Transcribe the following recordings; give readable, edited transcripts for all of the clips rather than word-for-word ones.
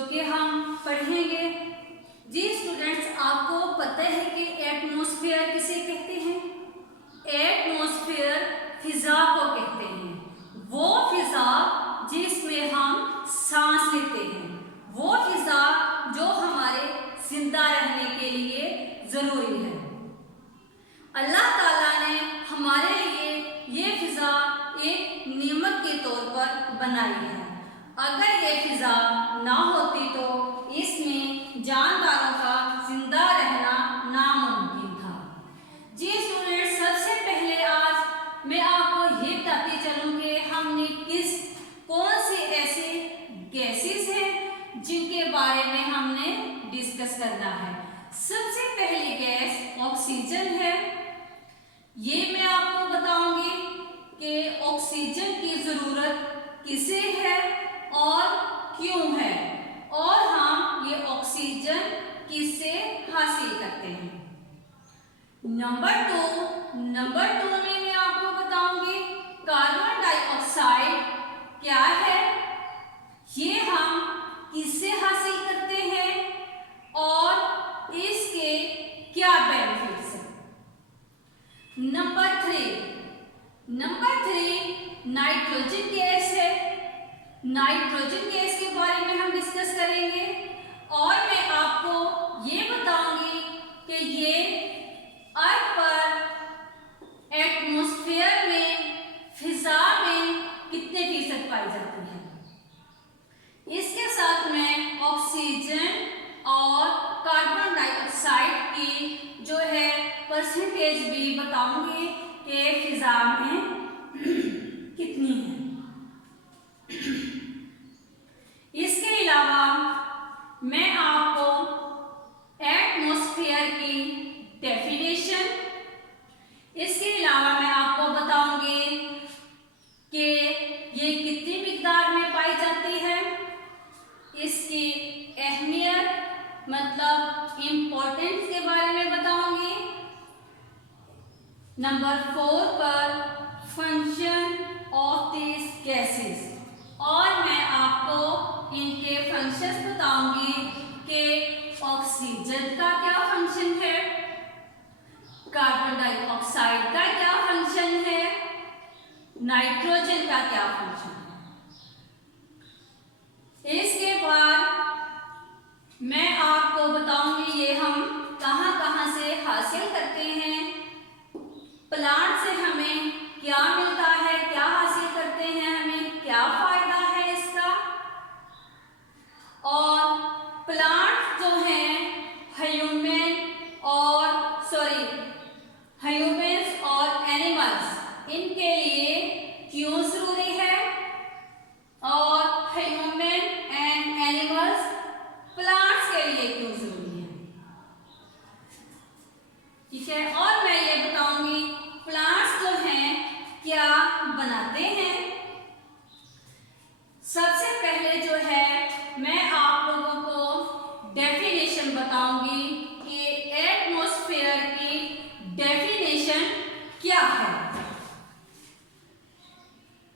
जो कि हम पढ़ेंगे। जी स्टूडेंट्स, आपको पता है कि एटमॉस्फेयर किसे कहते हैं? एटमॉस्फेयर फिजा को कहते हैं। वो फिजा जिसमें हम सांस लेते हैं, वो फिजा जो हमारे जिंदा रहने के लिए जरूरी है। अल्लाह ताला ने हमारे लिए ये फिजा एक नेमत के तौर पर बनाई है। अगर ये फिजा ना होती तो इसमें जानदारों का जिंदा रहना नामुमकिन था। जी स्टूडेंट्स, सबसे पहले आज मैं आपको ये बताती चलूँ कि हमने कौन सी ऐसी गैसेस हैं जिनके बारे में हमने डिस्कस करना है। सबसे पहली गैस ऑक्सीजन है। ये मैं आपको बताऊंगी कि ऑक्सीजन की जरूरत किसे है और क्यों है, और हम ये ऑक्सीजन किससे हासिल करते हैं। नंबर टू में मैं आपको बताऊंगी कार्बन डाइऑक्साइड क्या है, ये हम किससे हासिल करते हैं और इसके क्या बेनिफिट्स हैं। नंबर थ्री नाइट्रोजन गैस है। नाइट्रोजन गैस के बारे में हम डिस्कस करेंगे और मैं आपको ये बताऊंगी कि ये अर्थ पर एटमॉस्फेयर में फिजा में कितने फीसद पाई जाती है। इसके साथ मैं ऑक्सीजन और कार्बन डाइऑक्साइड की जो है परसेंटेज भी बताऊंगी कि फिजा में कितनी है। इसके अलावा मैं आपको एटमॉस्फेयर की डेफिनेशन, इसके अलावा मैं आपको बताऊंगी कि ये कितनी मिकदार में पाई जाती है, इसकी अहमियत मतलब इम्पोर्टेंस के बारे में बताऊंगी। नंबर 4 पर फंक्शन ऑफ दिस गैसेस, और मैं आपको इनके फंक्शंस बताऊंगी कि ऑक्सीजन का क्या फंक्शन है, कार्बन डाइऑक्साइड का क्या फंक्शन है, नाइट्रोजन का क्या फंक्शन है। इसके बाद मैं आपको बताऊंगी ये हम कहां से हासिल करते हैं, प्लांट से हमें क्या मिलता है, क्या हासिल करते हैं, हमें क्या फायदा है इसका, और प्लांट जो हैं ह्यूमन्स और एनिमल्स इनके लिए क्यों जरूरी है, और ह्यूमन एंड एनिमल्स प्लांट्स के लिए क्यों जरूरी है। ठीक है, और मैं ये बताऊंगी प्लांट्स जो हैं क्या बनाते हैं। सबसे पहले जो है मैं आप लोगों को डेफिनेशन बताऊंगी कि एटमॉस्फेयर की डेफिनेशन क्या है।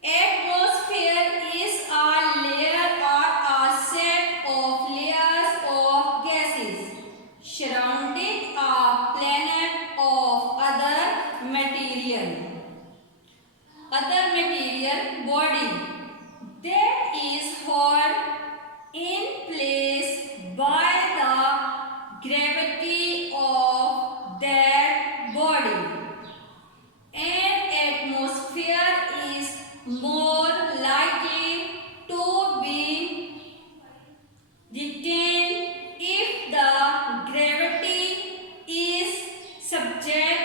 एटमॉस्फेयर इज अ लेयर और a set of layers of gases surrounding a planet of other material body that is held in place by the gravity of that body. An atmosphere is more likely to be retained if the gravity is subject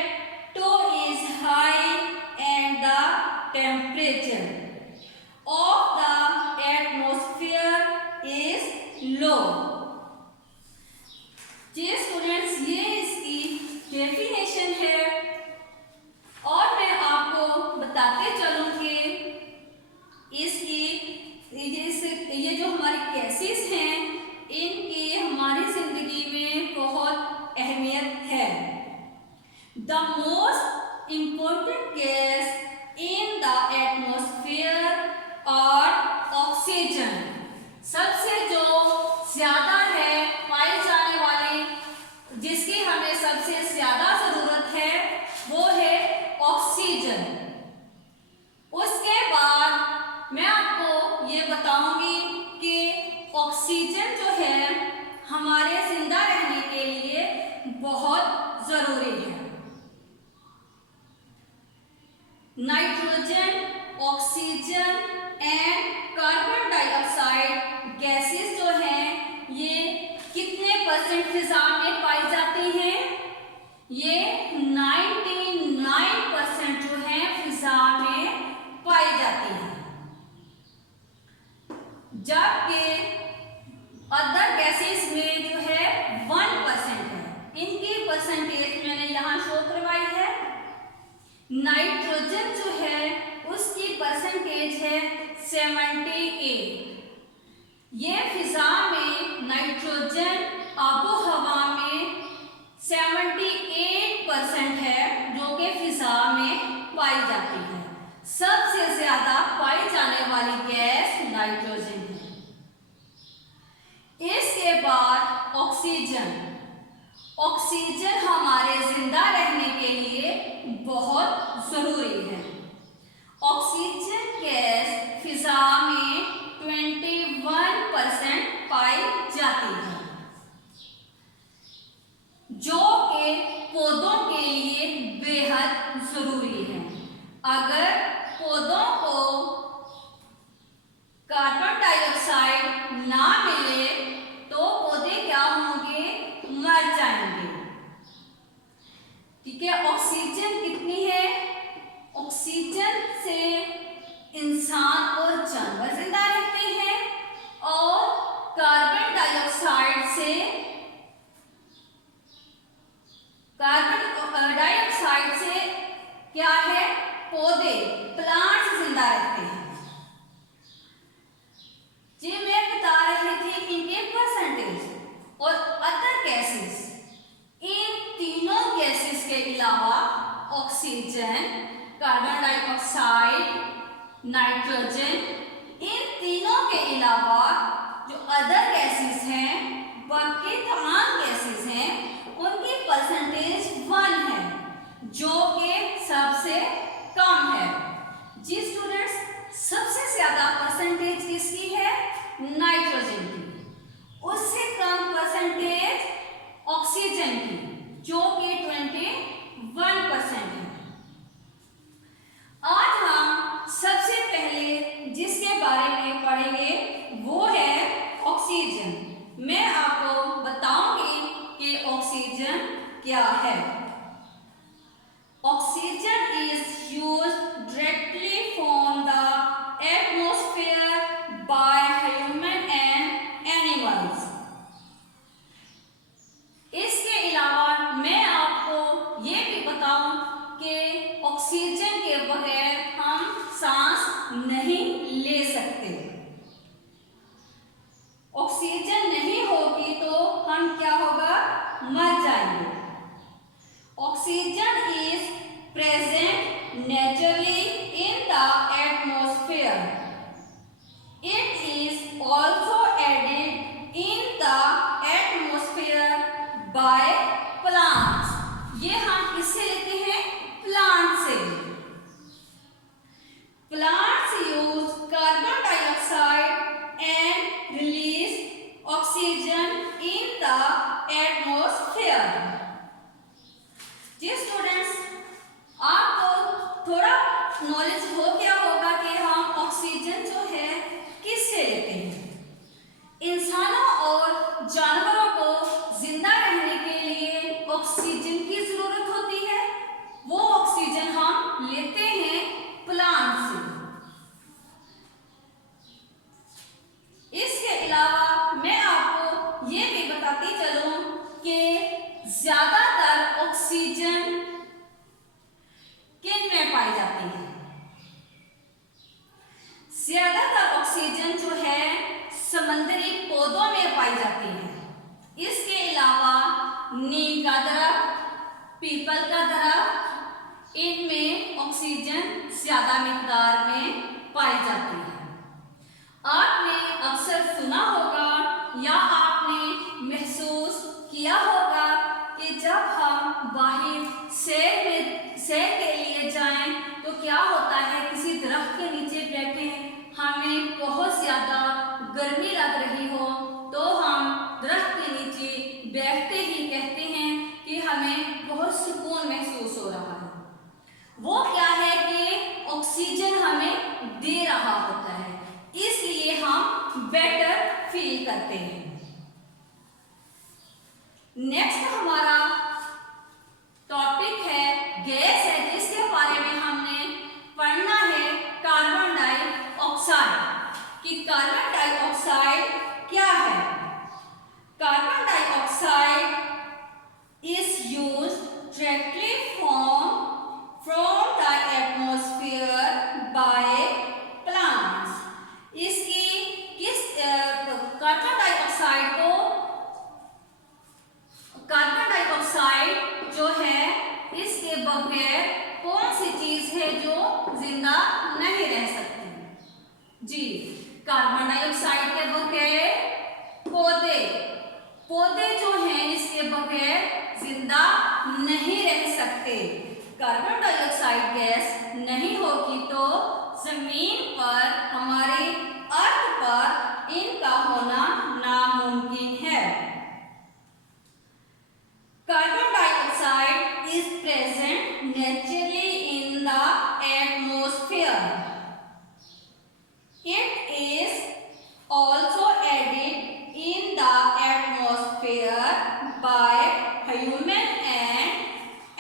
to is high and the temperature of the atmosphere is low. जी students, ये इसकी definition है, और मैं आपको बताते चलूं कि इसकी ये जो हमारी गैसेस हैं इनकी हमारी जिंदगी में बहुत अहमियत है। The most important gas in the atmosphere और ऑक्सीजन, सबसे जो nitrogen and carbon dioxide gases जो हैं ये कितने परसेंट फिजा में पाई जाती हैं? ये 99% जो है फिजा में पाई जाती है, जबकि अदर गैसेस में जो है 1% है। इनकी परसेंटेज मैंने यहाँ शो करवाई है। नाइट्रोजन जो है उसकी परसेंटेज है 78। ये फिजा में नाइट्रोजन आबो हवा में 78% है जो कि फिजा में पाई जाती है। सबसे ज्यादा पाई जाने वाली गैस नाइट्रोजन है। इसके बाद ऑक्सीजन। ऑक्सीजन हमारे जिंदा रहने के लिए बहुत जरूरी है। ऑक्सीजन गैस फिजा में 21% पाई जाती है, जो कि पौधों के लिए बेहद जरूरी है। अगर पौधों को कार्बन डाइऑक्साइड ना मिले तो पौधे क्या होंगे? मर जाएंगे। ठीक है, ऑक्सीजन कितनी है? ऑक्सीजन से इंसान और जानवर जिंदा रहते हैं और कार्बन डाइऑक्साइड से क्या है? पौधे, प्लांट्स जिंदा रहते हैं। जी मैं बता रही थी इनके परसेंटेज और अदर गैसेस। इन तीनों गैसेस के अलावा ऑक्सीजन, कार्बन डाइऑक्साइड, नाइट्रोजन, इन तीनों के अलावा जो अदर गैसेस हैं, बाकी तमाम गैसेस हैं, उनकी परसेंटेज 1 है, जो कि सबसे कम है। जी स्टूडेंट्स, सबसे ज्यादा परसेंटेज किसकी है? नाइट्रोजन की। उससे कम परसेंटेज ऑक्सीजन की, जो कि 21% है। आज हम सबसे पहले जिसके बारे में पढ़ेंगे वो है ऑक्सीजन। मैं आपको बताऊंगी कि ऑक्सीजन क्या है। Oxygen is used directly from the atmosphere by human and animals. इसके अलावा मैं आपको ये भी बताऊं कि ऑक्सीजन के बगैर हम सांस नहीं ले सकते। ऑक्सीजन नहीं होगी तो हम क्या होगा? मर जाएंगे। Oxygen is present naturally in the atmosphere. It is also added in the atmosphere by plants. ये हम किससे लेते हैं? प्लांट से। Plants use carbon dioxide and release oxygen in the atmosphere. जी स्टूडेंट्स, आपको थोड़ा नॉलेज हो गया होगा कि हम ऑक्सीजन जो है किससे लेते हैं। इंसानों और जानवरों को जिंदा रहने के लिए ऑक्सीजन की जरूरत होती है। वो ऑक्सीजन हम लेते हैं प्लांट से। इसके अलावा मैं आपको ये भी बताती चलूं कि ज्यादातर ऑक्सीजन किन में पाई जाती है? ज्यादातर ऑक्सीजन जो है समुद्री पौधों में पाई जाती है। इसके अलावा नीम का दरख्त, पीपल का दरख्त, इनमें ऑक्सीजन ज्यादा मिकदार में पाई जाती है। आपने अक्सर सुना होगा या आपने महसूस किया होगा कि जब हम बाहर सैर के लिए जाएं तो क्या होता है, किसी दरख्त के नीचे बैठे हमें बहुत ज्यादा गर्मी लग रही हो तो हम दरख्त के नीचे बैठते ही कहते हैं कि हमें बहुत सुकून महसूस हो रहा है। वो क्या है कि ऑक्सीजन हमें करते हैं। नेक्स्ट हमारा टॉपिक है गैस है, जिसके बारे में हमने पढ़ना है कार्बन डाइऑक्साइड कि कार्बन डाइऑक्साइड क्या है। Carbon dioxide is used directly from the atmosphere by plants. इसकी कार्बन डाइऑक्साइड जो है, इसके बगैर कौन सी चीज है जो जिंदा नहीं रह सकती? जी, कार्बन डाइऑक्साइड के बगैर पौधे जो हैं इसके बगैर जिंदा नहीं रह सकते। कार्बन डाइऑक्साइड गैस नहीं होगी तो जमीन पर, हमारे अर्थ पर इनका होना नामुमकिन है। Carbon dioxide is present naturally in the atmosphere. It is also added in the atmosphere by human and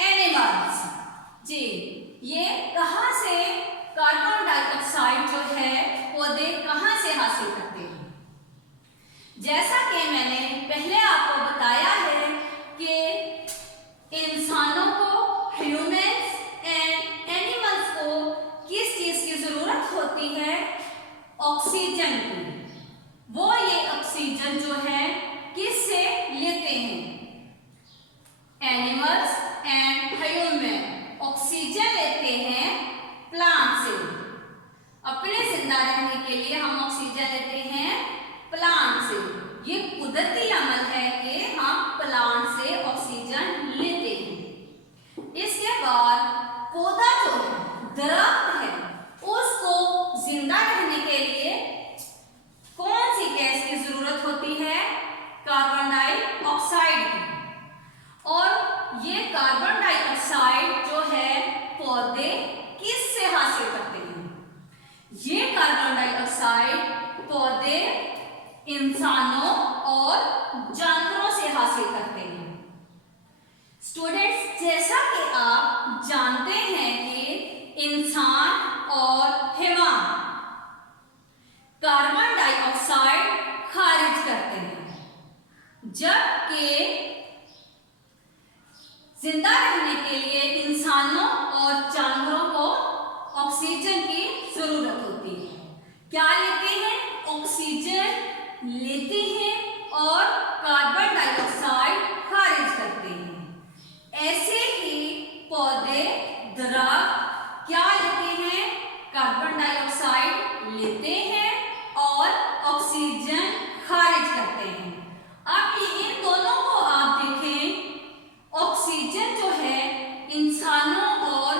animals। जी, ये कहाँ से कार्बन डाइऑक्साइड जो है पौधे कहाँ से हासिल करते हैं? जैसा कि मैंने पहले आपको बताया है कि इंसानों को, ह्यूमंस एंड एनिमल्स को किस चीज की जरूरत होती है? ऑक्सीजन की। वो ये ऑक्सीजन जो है किससे लेते हैं? एनिमल्स एंड ह्यूमन ऑक्सीजन लेते हैं प्लांट से। अपने जिंदा रहने के लिए हम ऑक्सीजन लेते हैं प्लांट से। ये कुदरती अमल है कि हम प्लांट से ऑक्सीजन लेते हैं। इसके बाद पौधा जो है, दरख्त है, उसको जिंदा रहने के लिए कौन सी गैस की जरूरत होती है? कार्बन डाइऑक्साइड की। और ये कार्बन डाइऑक्साइड जो है पौधे किससे हासिल करते हैं? ये कार्बन डाइऑक्साइड पौधे इंसानों और जानवरों से हासिल करते हैं। स्टूडेंट्स, जैसा कि आप जानते हैं कि इंसान और हैवान कार्बन डाइऑक्साइड खारिज करते हैं, जबकि जिंदा रहने के लिए इंसानों और जानवरों को ऑक्सीजन की जरूरत होती है। क्या लेते हैं? ऑक्सीजन लेते हैं और कार्बन डाइऑक्साइड खारिज करते हैं। ऐसे ही पौधे, दरख्त क्या लेते हैं? कार्बन डाइऑक्साइड लेते हैं और ऑक्सीजन खारिज करते हैं। अब इन दोनों को आप देखें, ऑक्सीजन जो है इंसानों और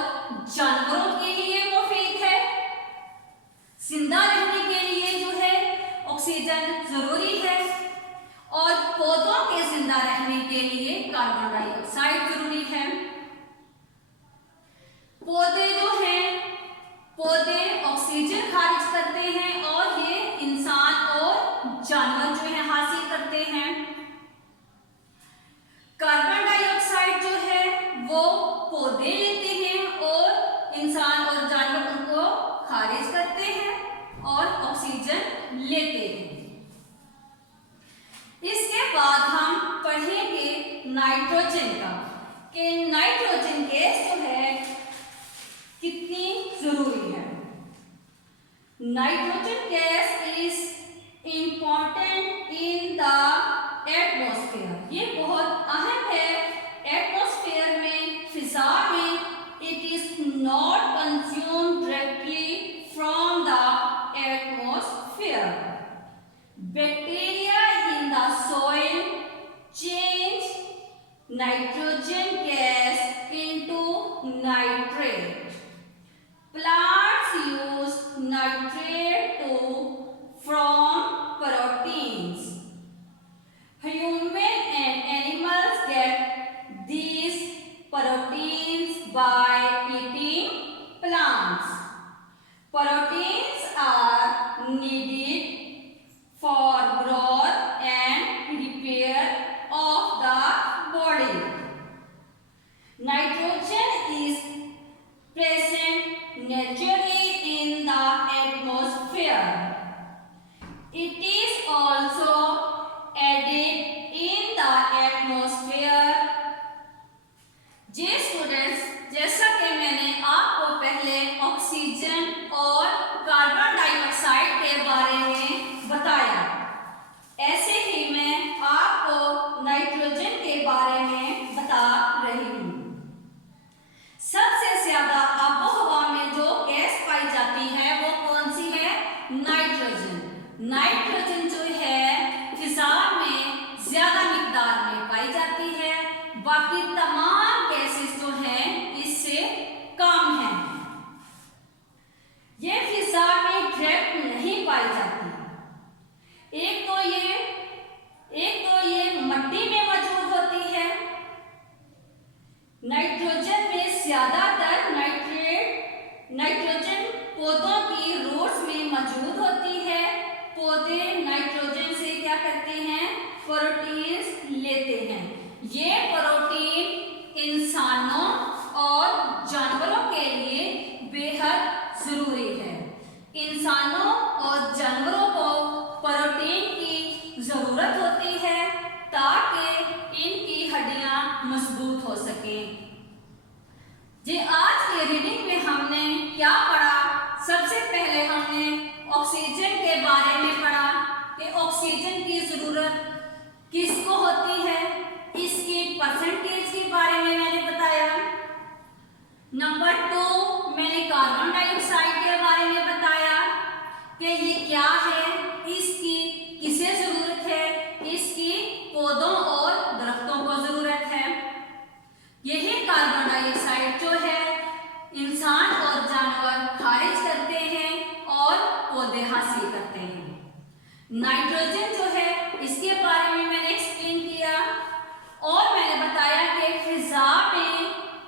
जानवरों के लिए मुफीद है। जिंदा रहने के लिए जो है ऑक्सीजन जरूरी है, और पौधों के जिंदा रहने के लिए कार्बन डाइऑक्साइड जरूरी है। पौधे ऑक्सीजन खारिज करते हैं और ये इंसान और जानवर जो है हासिल करते हैं। कार्बन डाइऑक्साइड जो है वो पौधे लेते हैं और इंसान और जानवर उनको खारिज करते हैं और ऑक्सीजन लेते हैं। इसके बाद हम पढ़ेंगे नाइट्रोजन का, कि नाइट्रोजन गैस जो है कितनी जरूरी है। Nitrogen gas is important in the atmosphere. ये बहुत अहम है एटमॉस्फेयर में, फिजा में। It is not consumed directly from the atmosphere. Bacteria in the soil change nitrogen gas into nitrate. Plants use nitrate to form proteins. Human and animals get these proteins by eating plants. Proteins are needed for growth It is also added in the atmosphere. जी students, जैसा कि मैंने आपको पहले oxygen और carbon dioxide के बारे में बताया, ऐसे ही मैं आपको नाइट्रोजन के बारे में बता रही हूँ। सबसे ज्यादा आबोहवा में जो गैस पाई जाती है वो कौन सी है? नाइट्रोजन। नाइट्रोजन जो है फिजा में ज्यादा मिकदार में पाई जाती है, बाकी तमाम गैसेस जो हैं इससे कम है। ये फिजा में डायरेक्ट नहीं पाई जाती। एक तो ये मिट्टी में मौजूद होती है। नाइट्रोजन में ज्यादातर नाइट्रोजन पौधों की रूट्स में मौजूद होती है। पौधे नाइट्रोजन से क्या करते हैं? प्रोटीन्स लेते हैं। ये प्रोटीन इंसानों और जानवरों के लिए बेहद जरूरी है। इंसानों और जानवरों को प्रोटीन की जरूरत होती है ताकि इनकी हड्डियां मजबूत हो सकें। जी आज के रीडिंग में हमने क्या पढ़ा? सबसे पहले हमने ऑक्सीजन के बारे में पढ़ा कि ऑक्सीजन की जरूरत किसको होती है, इसकी परसेंटेज के बारे में मैंने बताया। नंबर 2 मैंने कार्बन डाइऑक्साइड के बारे में बताया कि ये क्या है, इसकी किसे जरूरत है, इसकी पौधों और दरख्तों को जरूरत है। यही कार्बन डाइऑक्साइड जो है इंसान और जानवर खारिज करते हैं और पौधे हासिल करते हैं। नाइट्रोजन जो है इसके बारे में मैंने एक्सप्लेन किया और मैंने बताया कि फिजा में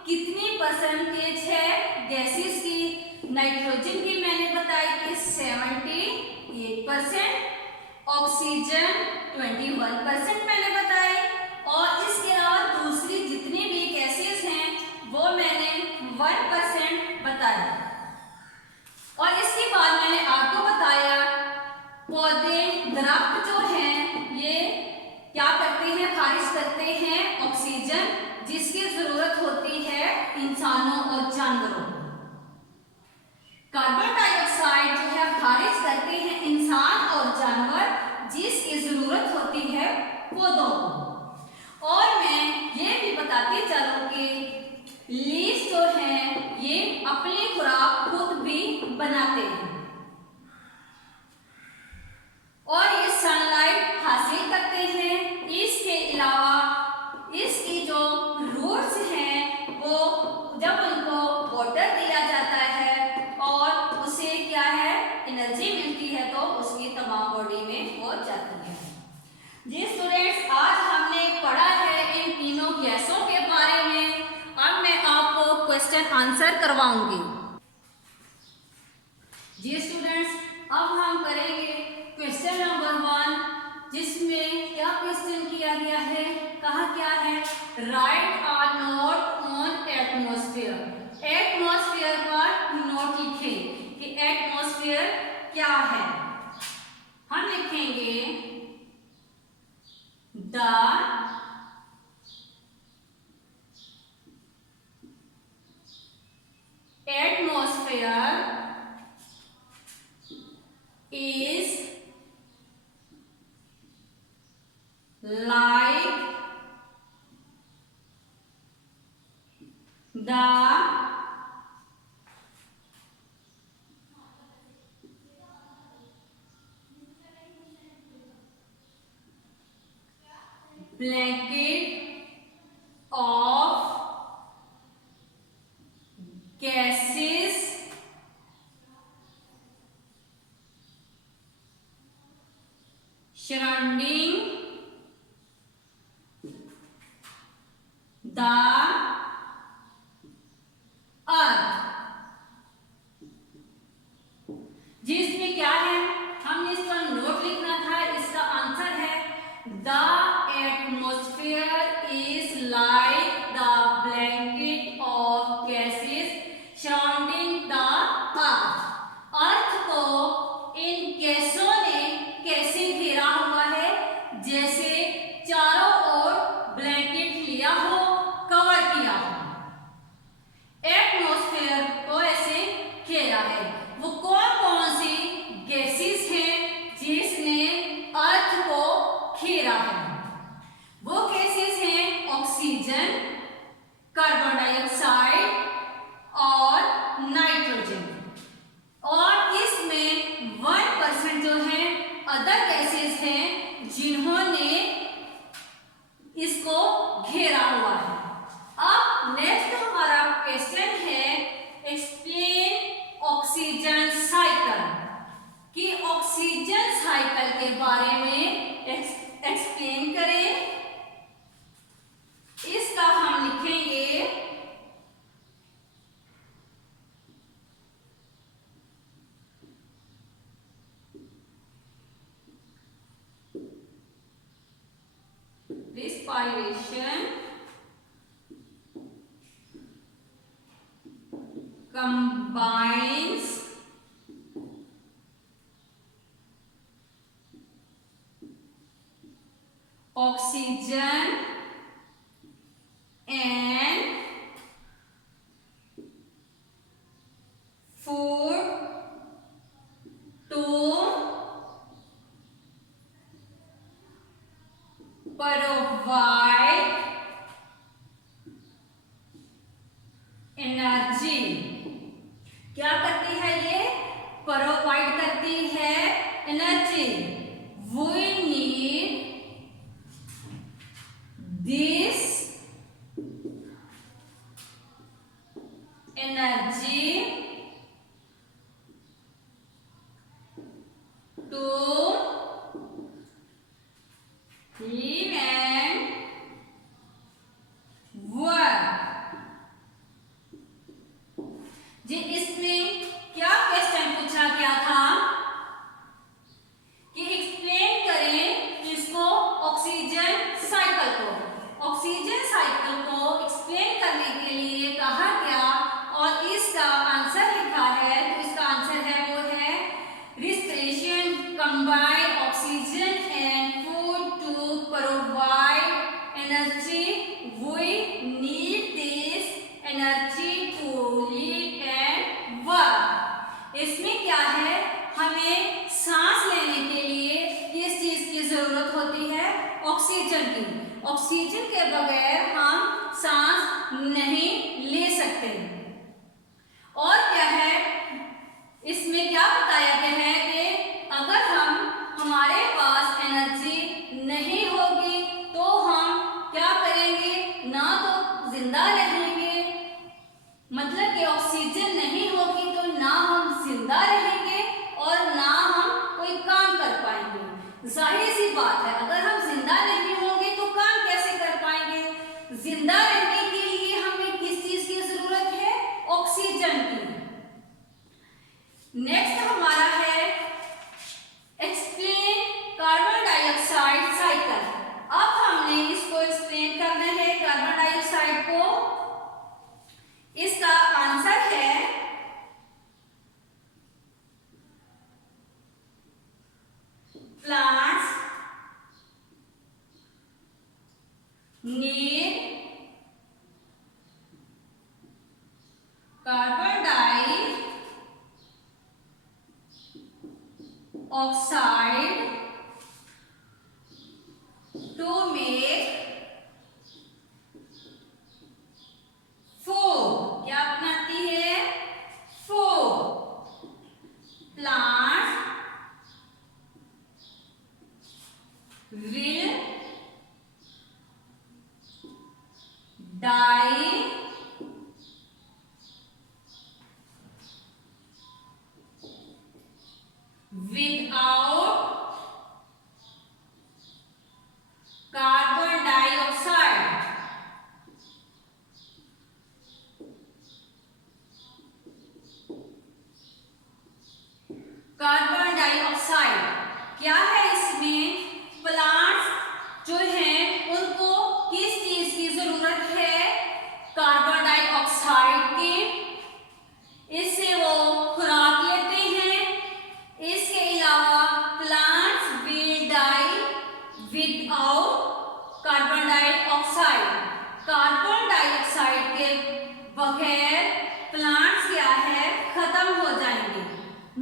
कितनी परसेंटेज है गैसेस की। नाइट्रोजन की मैंने बताई कि 78%, ऑक्सीजन 21% मैंने बताई, और इसके अलावा दूसरी जितनी भी गैसेस हैं वो मैंने 1% बताई। और इसके बाद मैंने आपको बताया पौधे दरख्त जो हैं ये क्या करते हैं? खारिज करते हैं ऑक्सीजन, जिसकी जरूरत होती है इंसानों और जानवरों को। कार्बन डाइऑक्साइड जो है खारिज करते हैं इंसान और जानवर, जिसकी जरूरत होती है पौधों को। और मैं ये भी बताती चलूं कि लीव्स जो हैं ये अपनी खुराक खुद भी बनाते हैं और ये सनलाइट हासिल करते हैं। इसके अलावा इसकी जो रूट्स हैं वो जब उनको वाटर दिया जाता है और उसे क्या है एनर्जी मिलती है तो उसकी तमाम बॉडी में वो जाती है। जी स्टूडेंट्स, आज हमने पढ़ा है इन तीनों गैसों के बारे में। अब मैं आपको क्वेश्चन आंसर करवाऊंगी। जी स्टूडेंट्स, अब हम करेंगे क्वेश्चन नंबर 1, जिसमें क्या क्वेश्चन किया गया है? कहा क्या है? Right a note on atmosphere. Atmosphere पर नोट लिखें कि एटमॉस्फेयर क्या है। हम लिखेंगे the atmosphere is like the blanket of gases surrounding the earth। जिसमें क्या है? हमने इसका नोट लिखना था। इसका आंसर है the atmosphere is like the blanket of gases surrounding the earth. Earth को इन गैसों ने कैसे अदर गैसेस हैं जिन्होंने इसको घेरा हुआ है। अब नेक्स्ट हमारा क्वेश्चन है एक्सप्लेन ऑक्सीजन साइकिल, कि ऑक्सीजन साइकिल के बारे में एक्सप्लेन करें। इसका हम लिखेंगे respiration combines oxygen and food to provide energy. क्या करती है ये? प्रोवाइड करती है energy. We need this energy to live and work। जी इसमें क्या क्वेश्चन पूछा गया था कि एक्सप्लेन करें इसको ऑक्सीजन साइकिल को। ऑक्सीजन साइकिल को एक्सप्लेन करने के लिए कहा गया और इसका आंसर लिखा है, तो इसका आंसर है वो है respiration combine oxygen and food to provide energy. We need this energy to live and work. इसमें क्या है, हमें सांस लेने के लिए किस चीज की जरूरत होती है? ऑक्सीजन की। ऑक्सीजन के बगैर हम सांस नहीं ले सकते। और क्या है, इसमें क्या बताया गया है कि अगर हमारे पास एनर्जी नहीं होगी तो हम क्या करेंगे? ना तो जिंदा रहेंगे, मतलब कि ऑक्सीजन नहीं होगी तो ना हम जिंदा रहेंगे और ना हम कोई काम कर पाएंगे। जाहिर सी बात है, अगर हम जिंदा नहीं होंगे तो काम कैसे कर पाएंगे? जिंदा रहने के लिए हमें किस चीज की जरूरत है? ऑक्सीजन की। नेक्स्ट हमारा है एक्सप्लेन कार्बन डाइऑक्साइड साइकिल। अब हमने इसको एक्सप्लेन करना है कार्बन डाइऑक्साइड को। इसका आंसर है plants need carbon dioxide to make food। क्या बनाती है? food। plants will die without carbon dioxide. Carbon dioxide क्या है? इसमें प्लांट्स जो हैं उनको किस चीज की जरूरत है? कार्बन डाइऑक्साइड की। इससे वो खुराक लेते हैं। इसके अलावा plants will die without carbon dioxide. Carbon dioxide के बगैर प्लांट्स क्या है? खत्म हो जाएंगे,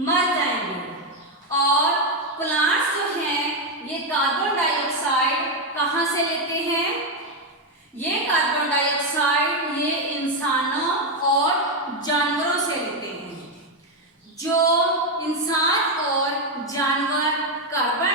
मर जाएंगे। और प्लांट्स जो हैं ये कार्बन डाइऑक्साइड कहाँ से लेते हैं? ये कार्बन डाइऑक्साइड ये इंसानों और जानवरों से लेते हैं। जो इंसान और जानवर carbon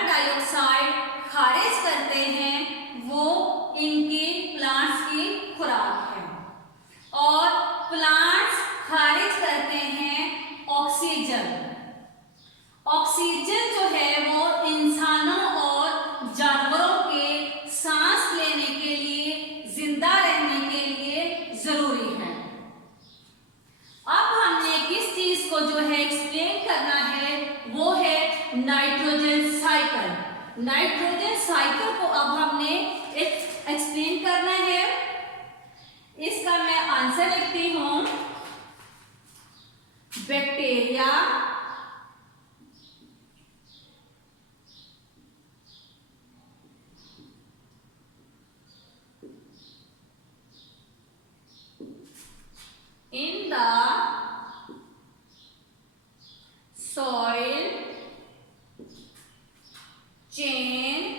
nitrogen cycle. Nitrogen cycle को अब हमने एक्सप्लेन करना है। इसका मैं आंसर लिखती हूं। Bacteria in the soil change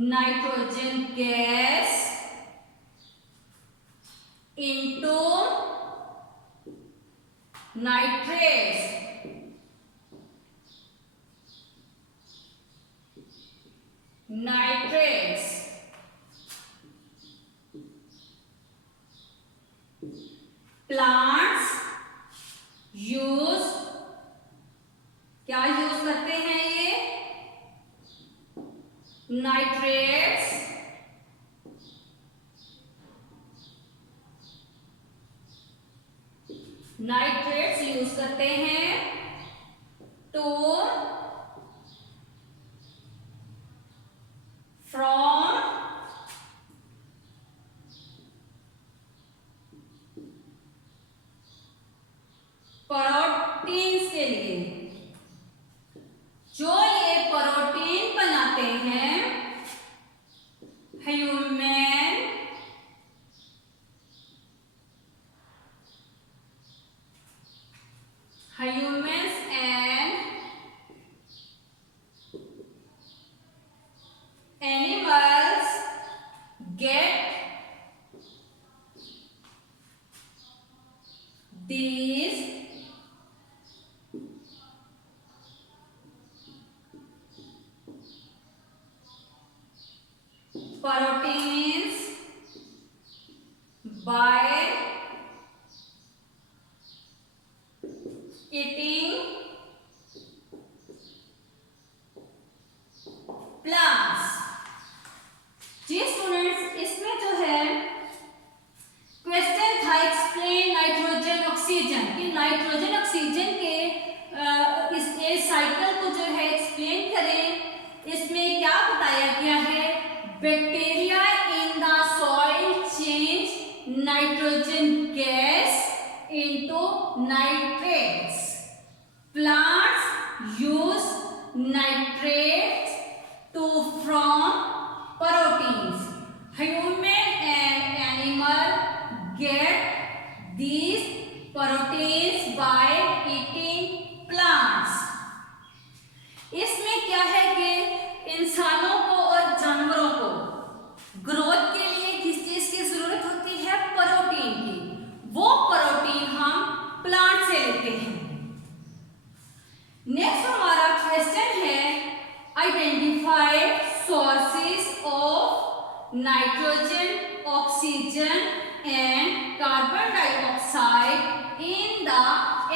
nitrogen gas into nitrates. Plants use क्या यूज करते हैं ये नाइट्रेट्स यूज करते हैं टू फ्रॉम प्रोटीन्स के लिए। जो ये प्रोटीन बनाते हैं humans and animals get these proteins by eating plants। जी स्टूडेंट्स, इसमें जो है क्वेश्चन था एक्सप्लेन नाइट्रोजन ऑक्सीजन कि नाइट्रोजन ऑक्सीजन के इस साइकिल को जो है एक्सप्लेन करें। इसमें क्या बताया गया है? Bacteria in the soil change nitrogen gas into nitrates. Plants use nitrates to from proteins. Human and animal get these proteins by eating plants। इसमें क्या है कि इंसानों को और जानवरों को ग्रोथ के लिए किस चीज की जरूरत होती है? प्रोटीन की। वो प्रोटीन हम प्लांट से लेते हैं। नेक्स्ट हमारा क्वेश्चन है identify sources of nitrogen, oxygen and carbon dioxide in the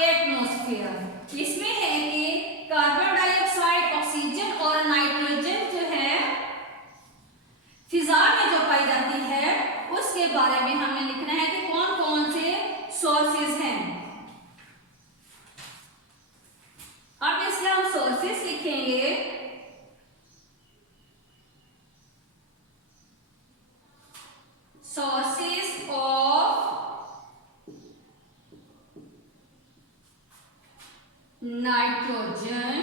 atmosphere। इसमें है कि कार्बन डाइऑक्साइड, ऑक्सीजन और नाइट्रोजन जो है फिजा में जो पाई जाती है उसके बारे में हमने लिखना है कि कौन कौन से सोर्सेज हैं। अब इसके हम सोर्सेज लिखेंगे। Sources of nitrogen,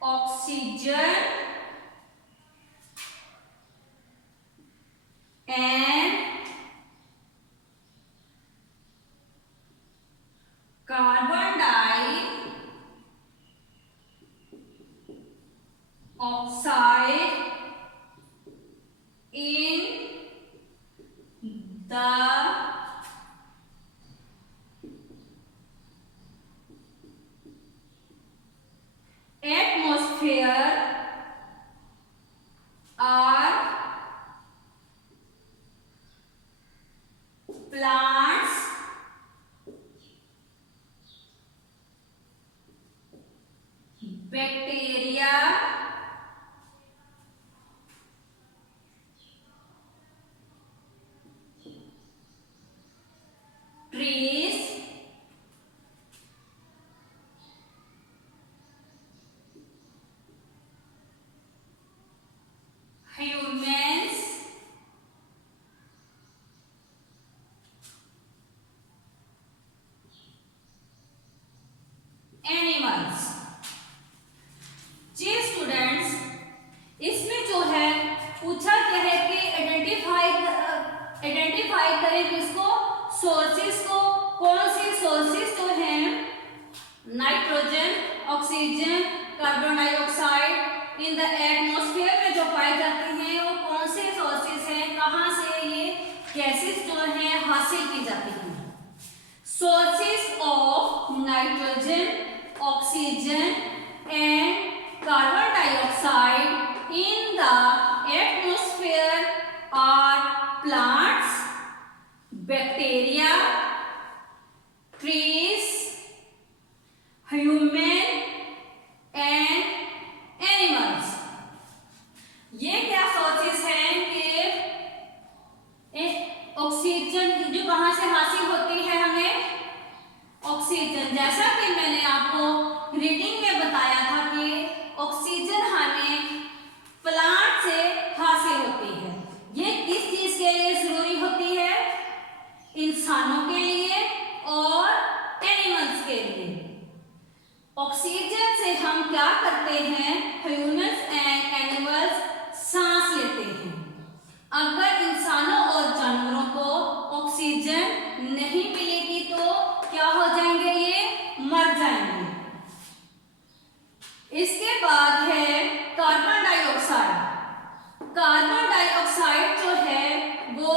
oxygen and carbon dioxide in the atmosphere are plants, bacteria identify करें किसको, सोर्सेस को। कौन से सोर्सेस जो हैं nitrogen, oxygen, carbon dioxide in the atmosphere में जो पाए जाते हैं वो कौन से सोर्सेस हैं, कहाँ से ये गैसेस जो हैं हासिल की जाती हैं। Sources of nitrogen, oxygen and carbon dioxide in the atmosphere are plants, bacteria, trees, human and animals. ये क्या सोर्सेस हैं कि ऑक्सीजन जो कहां से हासिल होती है हमें, ऑक्सीजन। जैसा कि मैंने आपको रीडिंग में बताया था कि ऑक्सीजन हमें प्लांट से हासिल होती है। ये किस चीज के लिए जरूरी होती है, इंसानों के लिए और एनिमल्स के लिए। ऑक्सीजन से हम क्या करते हैं, ह्यूमंस एंड एनिमल्स सांस लेते हैं। अगर इंसानों और जानवरों को ऑक्सीजन नहीं मिलेगी तो क्या हो जाएंगे, ये मर जाएंगे। इसके बाद है कार्बन डाइऑक्साइड। कार्बन डाइऑक्साइड जो है वो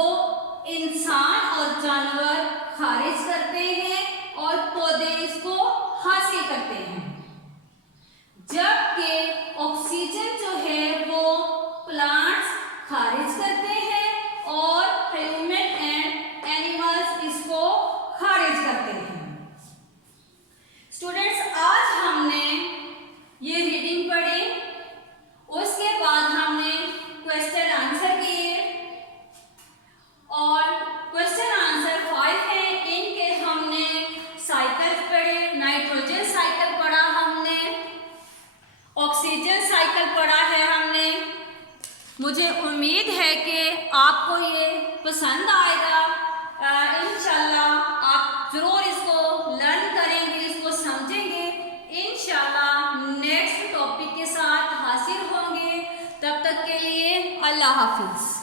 इंसान और जानवर खारिज करते हैं और पौधे इसको हासिल करते हैं, जबकि ऑक्सीजन जो है वो प्लांट्स खारिज करते हैं और ह्यूमन एंड एनिमल्स इसको खारिज करते हैं। स्टूडेंट्स, आज हमने ये रीडिंग पढ़ी, उसके बाद हमने क्वेश्चन आंसर किए और क्वेश्चन आंसर 5 हैं, इनके हमने साइकिल पढ़े। नाइट्रोजन साइकिल पढ़ा हमने, ऑक्सीजन साइकिल पढ़ा है हमने। मुझे उम्मीद है कि आपको ये पसंद आएगा। इंशाल्लाह आप जरूर इसको लर्न करेंगे, इसको समझेंगे। इंशाल्लाह नेक्स्ट टॉपिक के साथ हाजिर होंगे। तब तक के लिए अल्लाह हाफिज।